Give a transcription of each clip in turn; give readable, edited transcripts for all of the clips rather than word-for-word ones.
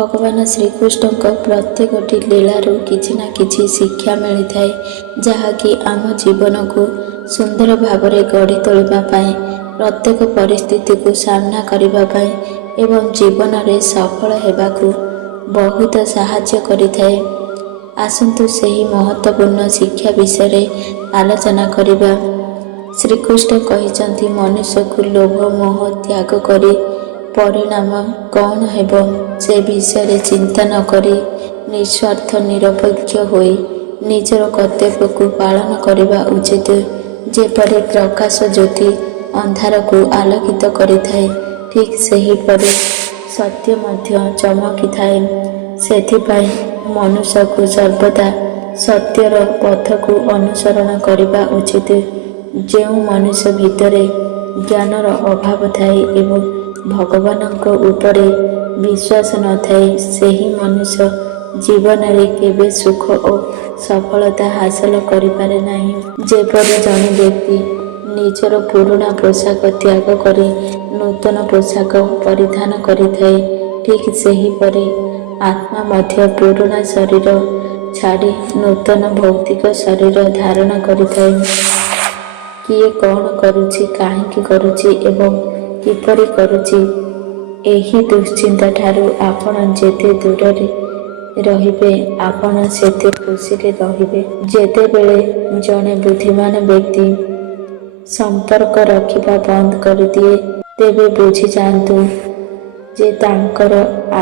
ଭଗବାନ ଶ୍ରୀକୃଷ୍ଣଙ୍କ ପ୍ରତ୍ୟେକଟି ଲୀଳାରୁ କିଛି ନା କିଛି ଶିକ୍ଷା ମିଳିଥାଏ, ଯାହାକି ଆମ ଜୀବନକୁ ସୁନ୍ଦର ଭାବରେ ଗଢ଼ି ତୋଳିବା ପାଇଁ, ପ୍ରତ୍ୟେକ ପରିସ୍ଥିତିକୁ ସାମ୍ନା କରିବା ପାଇଁ ଏବଂ ଜୀବନରେ ସଫଳ ହେବାକୁ ବହୁତ ସାହାଯ୍ୟ କରିଥାଏ। ଆସନ୍ତୁ ସେହି ମହତ୍ତ୍ୱପୂର୍ଣ୍ଣ ଶିକ୍ଷା ବିଷୟରେ ଆଲୋଚନା କରିବା। ଶ୍ରୀକୃଷ୍ଣ କହିଛନ୍ତି, ମନୁଷ୍ୟକୁ ଲୋଭ ମୋହ ତ୍ୟାଗ କରି ପରିଣାମ କ'ଣ ହେବ ସେ ବିଷୟରେ ଚିନ୍ତା ନ କରି ନିଃସ୍ୱାର୍ଥ ନିରପେକ୍ଷ ହୋଇ ନିଜର କର୍ତ୍ତବ୍ୟକୁ ପାଳନ କରିବା ଉଚିତ। ଯେପରି ପ୍ରକାଶ ଜ୍ୟୋତି ଅନ୍ଧାରକୁ ଆଲୋକିତ କରିଥାଏ, ଠିକ୍ ସେହିପରି ସତ୍ୟ ମଧ୍ୟ ଚମକିଥାଏ। ସେଥିପାଇଁ ମନୁଷ୍ୟକୁ ସର୍ବଦା ସତ୍ୟର ପଥକୁ ଅନୁସରଣ କରିବା ଉଚିତ। ଯେଉଁ ମନୁଷ୍ୟ ଭିତରେ ଜ୍ଞାନର ଅଭାବ ଥାଏ ଏବଂ ଭଗବାନଙ୍କ ଉପରେ ବିଶ୍ୱାସ ନଥାଏ, ସେହି ମନୁଷ୍ୟ ଜୀବନରେ କେବେ ସୁଖ ଓ ସଫଳତା ହାସଲ କରିପାରେ ନାହିଁ। ଯେପରି ଜଣେ ବ୍ୟକ୍ତି ନିଜର ପୁରୁଣା ପୋଷାକ ତ୍ୟାଗ କରି ନୂତନ ପୋଷାକ ପରିଧାନ କରିଥାଏ, ଠିକ୍ ସେହିପରି ଆତ୍ମା ମଧ୍ୟ ପୁରୁଣା ଶରୀର ଛାଡ଼ି ନୂତନ ଭୌତିକ ଶରୀର ଧାରଣ କରିଥାଏ। କିଏ କ'ଣ କରୁଛି, କାହିଁକି କରୁଛି ଏବଂ କିପରି କରୁଛି, ଏହି ଦୁଶ୍ଚିନ୍ତା ଠାରୁ ଆପଣ ଯେତେ ଦୂରରେ ରହିବେ, ଆପଣ ସେତେ ଖୁସିରେ ରହିବେ। ଯେତେବେଳେ ଜଣେ ବୁଦ୍ଧିମାନ ବ୍ୟକ୍ତି ସମ୍ପର୍କ ରଖିବା ବନ୍ଦ କରିଦିଏ, ତେବେ ବୁଝିଯାଆନ୍ତୁ ଯେ ତାଙ୍କର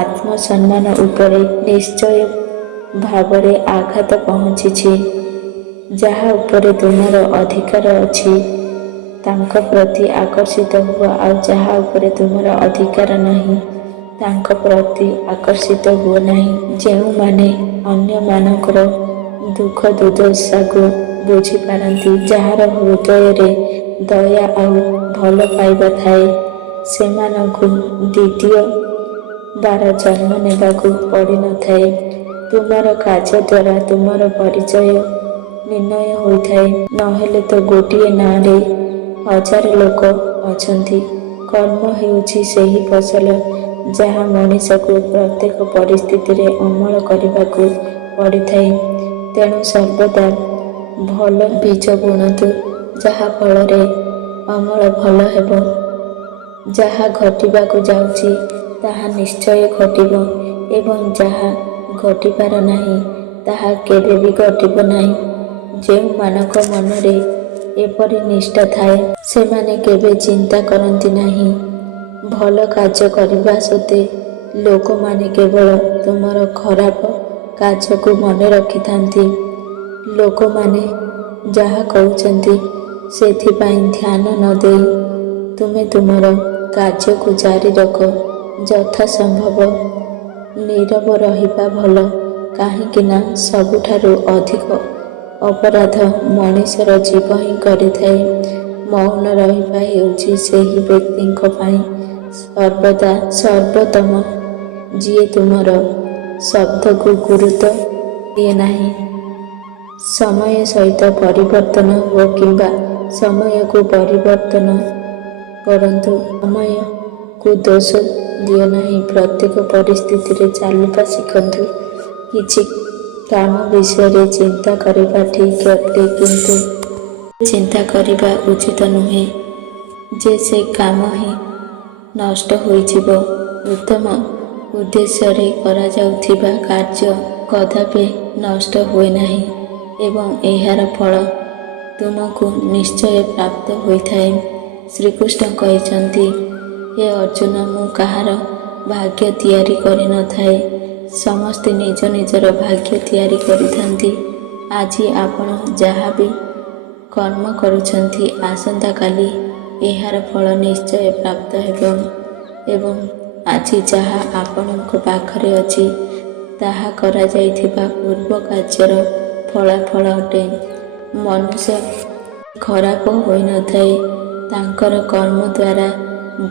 ଆତ୍ମସମ୍ମାନ ଉପରେ ନିଶ୍ଚୟ ଭାବରେ ଆଘାତ ପହଞ୍ଚିଛି। ଯାହା ଉପରେ ତୁମର ଅଧିକାର ଅଛି ତାଙ୍କ ପ୍ରତି ଆକର୍ଷିତ ହୁଅ, ଆଉ ଯାହା ଉପରେ ତୁମର ଅଧିକାର ନାହିଁ ତାଙ୍କ ପ୍ରତି ଆକର୍ଷିତ ହୁଅ ନାହିଁ। ଯେଉଁମାନେ ଅନ୍ୟମାନଙ୍କର ଦୁଃଖ ଦୁର୍ଦ୍ଦଶାକୁ ବୁଝିପାରନ୍ତି, ଯାହାର ହୃଦୟରେ ଦୟା ଆଉ ଭଲ ପାଇବା ଥାଏ, ସେମାନଙ୍କୁ ଦ୍ୱିତୀୟ ବାର ଜନ୍ମ ନେବାକୁ ପଡ଼ିନଥାଏ। ତୁମର କାର୍ଯ୍ୟ ଦ୍ୱାରା ତୁମର ପରିଚୟ ନିର୍ଣ୍ଣୟ ହୋଇଥାଏ, ନହେଲେ ତ ଗୋଟିଏ ନାଁରେ ହଜାର ଲୋକ ଅଛନ୍ତି। କର୍ମ ହେଉଛି ସେହି ଫସଲ ଯାହା ମଣିଷକୁ ପ୍ରତ୍ୟେକ ପରିସ୍ଥିତିରେ ଅମଳ କରିବାକୁ ପଡ଼ିଥାଏ। ତେଣୁ ସର୍ବଦା ଭଲ ବୀଜ ବୁଣନ୍ତୁ, ଯାହା ଫଳରେ ଅମଳ ଭଲ ହେବ। ଯାହା ଘଟିବାକୁ ଯାଉଛି ତାହା ନିଶ୍ଚୟ ଘଟିବ ଏବଂ ଯାହା ଘଟିବାର ନାହିଁ ତାହା କେବେ ବି ଘଟିବ ନାହିଁ। ଯେଉଁମାନଙ୍କ ମନରେ ଏପରି ନିଷ୍ଠା ଥାଏ, ସେମାନେ କେବେ ଚିନ୍ତା କରନ୍ତି ନାହିଁ। ଭଲ କାର୍ଯ୍ୟ କରିବା ସତ୍ତ୍ୱେ ଲୋକମାନେ କେବଳ ତୁମର ଖରାପ କାର୍ଯ୍ୟକୁ ମନେ ରଖିଥାନ୍ତି। ଲୋକମାନେ ଯାହା କହୁଛନ୍ତି ସେଥିପାଇଁ ଧ୍ୟାନ ନ ଦେଇ ତୁମେ ତୁମର କାର୍ଯ୍ୟକୁ ଜାରି ରଖ। ଯଥାସମ୍ଭବ ନୀରବ ରହିବା ଭଲ, କାହିଁକି ନା ସବୁଠାରୁ ଅଧିକ ଅପରାଧ ମଣିଷର ଜୀବ ହିଁ କରିଥାଏ। ମୌନ ରହିବା ହେଉଛି ସେହି ବ୍ୟକ୍ତିଙ୍କ ପାଇଁ ସର୍ବଦା ସର୍ବୋତ୍ତମ, ଯିଏ ତୁମର ଶବ୍ଦକୁ ଗୁରୁତ୍ୱ ଦିଏ ନାହିଁ। ସମୟ ସହିତ ପରିବର୍ତ୍ତନ ହୁଅ କିମ୍ବା ସମୟକୁ ପରିବର୍ତ୍ତନ କରନ୍ତୁ। ସମୟକୁ ଦୋଷ ଦିଅ ନାହିଁ। ପ୍ରତ୍ୟେକ ପରିସ୍ଥିତିରେ ଚାଲିବା ଶିଖନ୍ତୁ। କିଛି କାମ ବିଷୟରେ ଚିନ୍ତା କରିବା ଠିକ୍ ଅଟେ, କିନ୍ତୁ ଚିନ୍ତା କରିବା ଉଚିତ ନୁହେଁ ଯେ ସେ କାମ ହିଁ ନଷ୍ଟ ହୋଇଯିବ। ଉତ୍ତମ ଉଦ୍ଦେଶ୍ୟରେ କରାଯାଉଥିବା କାର୍ଯ୍ୟ କଦାପି ନଷ୍ଟ ହୁଏ ନାହିଁ ଏବଂ ଏହାର ଫଳ ତୁମକୁ ନିଶ୍ଚୟ ପ୍ରାପ୍ତ ହୋଇଥାଏ। ଶ୍ରୀକୃଷ୍ଣ କହିଛନ୍ତି, ହେ ଅର୍ଜୁନ, ମୁଁ କାହାର ଭାଗ୍ୟ ତିଆରି କରିନଥାଏ, ସମସ୍ତେ ନିଜ ନିଜର ଭାଗ୍ୟ ତିଆରି କରିଥାନ୍ତି। ଆଜି ଆପଣ ଯାହା ବି କର୍ମ କରୁଛନ୍ତି, ଆସନ୍ତାକାଲି ଏହାର ଫଳ ନିଶ୍ଚୟ ପ୍ରାପ୍ତ ହେବ ଏବଂ ଆଜି ଯାହା ଆପଣଙ୍କ ପାଖରେ ଅଛି ତାହା କରାଯାଇଥିବା ପୂର୍ବ କାର୍ଯ୍ୟର ଫଳାଫଳ ଅଟେ। ମନୁଷ୍ୟ ଖରାପ ହୋଇନଥାଏ, ତାଙ୍କର କର୍ମ ଦ୍ୱାରା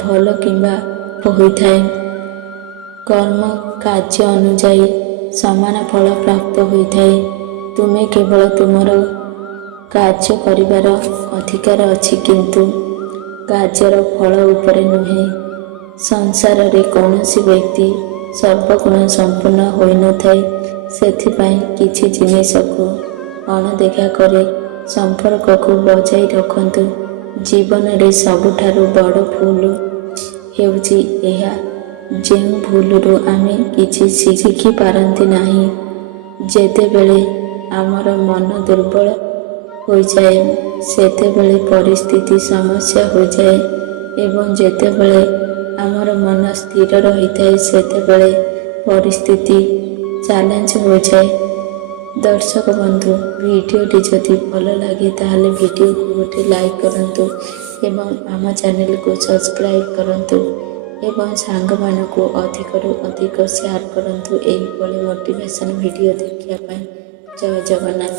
ଭଲ କିମ୍ବା ହୋଇଥାଏ। କର୍ମ କାର୍ଯ୍ୟ ଅନୁଯାୟୀ ସମାନ ଫଳ ପ୍ରାପ୍ତ ହୋଇଥାଏ। ତୁମେ କେବଳ ତୁମର କାର୍ଯ୍ୟ କରିବାର ଅଧିକାର ଅଛି, କିନ୍ତୁ କାର୍ଯ୍ୟର ଫଳ ଉପରେ ନୁହେଁ। ସଂସାରରେ କୌଣସି ବ୍ୟକ୍ତି ସର୍ବଗୁଣ ସମ୍ପୂର୍ଣ୍ଣ ହୋଇନଥାଏ। ସେଥିପାଇଁ କିଛି ଜିନିଷକୁ ଅଣଦେଖା କରି ସମ୍ପର୍କକୁ ବଜାଇ ରଖନ୍ତୁ। ଜୀବନରେ ସବୁଠାରୁ ବଡ଼ ଭୁଲ ହେଉଛି ଏହା, ଯେଉଁ ଭୁଲରୁ ଆମେ କିଛି ଶିଖି ପାରନ୍ତି ନାହିଁ। ଯେତେବେଳେ ଆମର ମନ ଦୁର୍ବଳ ହୋଇଯାଏ, ସେତେବେଳେ ପରିସ୍ଥିତି ସମସ୍ୟା ହୋଇଯାଏ ଏବଂ ଯେତେବେଳେ ଆମର ମନ ସ୍ଥିର ରହିଥାଏ, ସେତେବେଳେ ପରିସ୍ଥିତି ଚ୍ୟାଲେଞ୍ଜ ହୋଇଯାଏ। ଦର୍ଶକ ବନ୍ଧୁ, ଭିଡ଼ିଓଟି ଯଦି ଭଲ ଲାଗେ ତାହେଲେ ଭିଡ଼ିଓକୁ ଗୋଟେ ଲାଇକ୍ କରନ୍ତୁ ଏବଂ ଆମ ଚ୍ୟାନେଲକୁ ସବସ୍କ୍ରାଇବ୍ କରନ୍ତୁ ଏବଂ ସାଙ୍ଗମାନଙ୍କୁ ଅଧିକରୁ ଅଧିକ ସେୟାର କରନ୍ତୁ ଏହିଭଳି ମୋଟିଭେସନ୍ ଭିଡ଼ିଓ ଦେଖିବା ପାଇଁ। ଜୟ ଜଗନ୍ନାଥ।